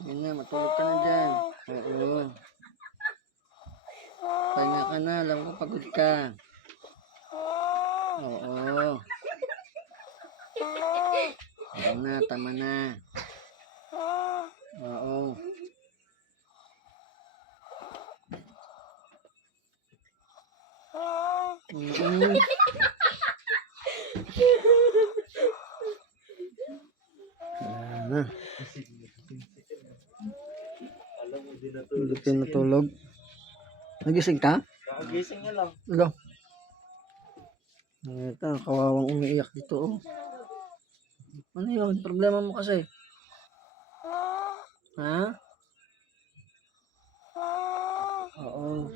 Yun na, matulog ka na dyan. Oo. Pahinga ka na, alam ko pagod ka. Oo. Oo na, tama na. Oo. Wala na. Hindi pinatulog. Nagising ka? Nakagising niya lang. Hello. Ito, kawawang umiiyak dito. Oh. Ano yun? Problema mo kasi? Ha? Oo.